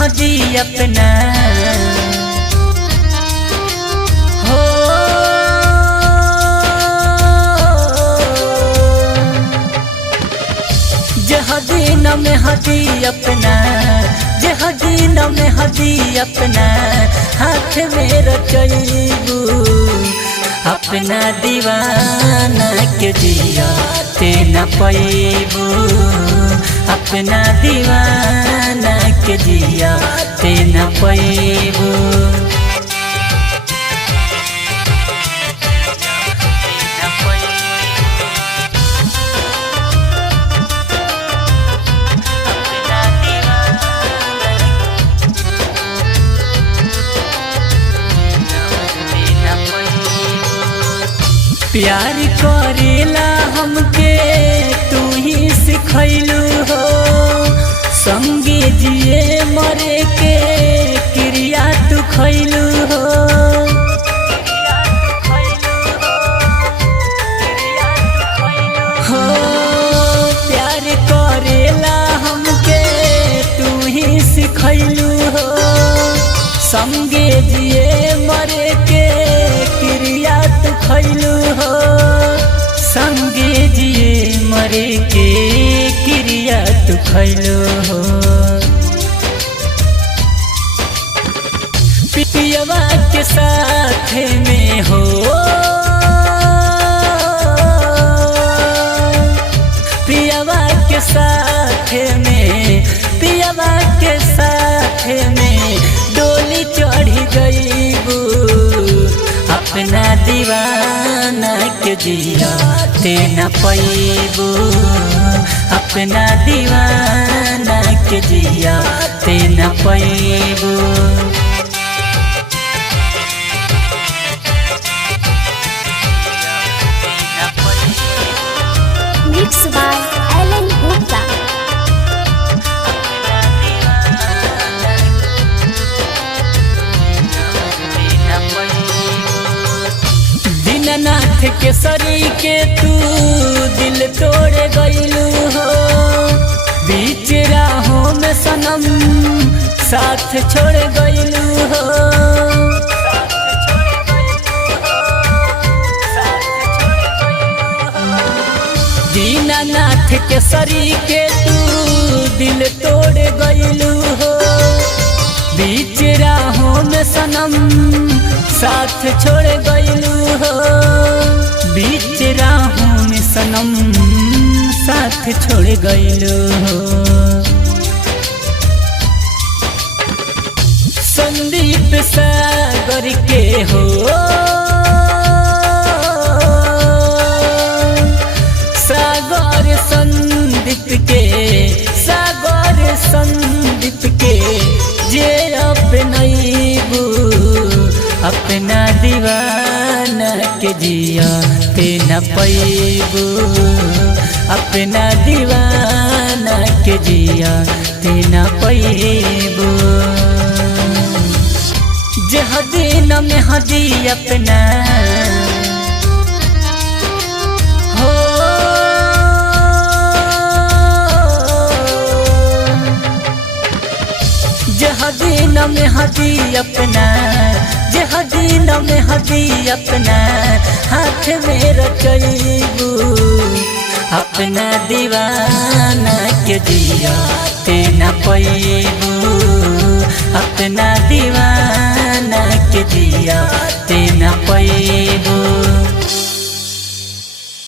मेहदी अपना हो जहदीन मेहदी अपना जहदीन मेहदी अपना हाथ में रचैबू अपना दीवाना के जिया ते न पैबू अपना दीवाना के जिया ते न पैबू प्यार करेला हमके तू ही सिखैलू हो संगे जिए मरे के क्रिया तू खैलू हो हो प्यार करेला हमके तू ही सिखैलू हो संगे जिए मरे के क्रिया तू खैलू हो संगे जिए मरे के क्रिया तू खैलू हो पियवा के साथ में हो पियवा के साथ में पियवा के साथ में डोली चढ़ी गईबू अपना दीवाना के जिया ते न पैबू अपना दीवाना के जिया ते न पैबू Mixed by Alan Gupta. Dinanath के सरी के तू दिल तोड़ गईलू हो बीच राहों में सनम साथ छोड़ गईलू हो दीननाथ के सरी के तू दिल तोड़ गईलू हो बीच राहों में सनम साथ छोड़ गईलू हो बीच राहों में सनम साथ छोड़ गईलू हो संदीप सागर के हो सागर संदीप के सागर संदीप के जे अपनैबू अपना दीवाना के जिया ते न पैबू अपना दीवाना के जिया ते न पैबू जहदीन मेहदी अपना हो जहदीन मेहदी अपना जहदीन मेहदी अपना हाथ में रचैबू अपना दीवाना के जिया ते न पैबू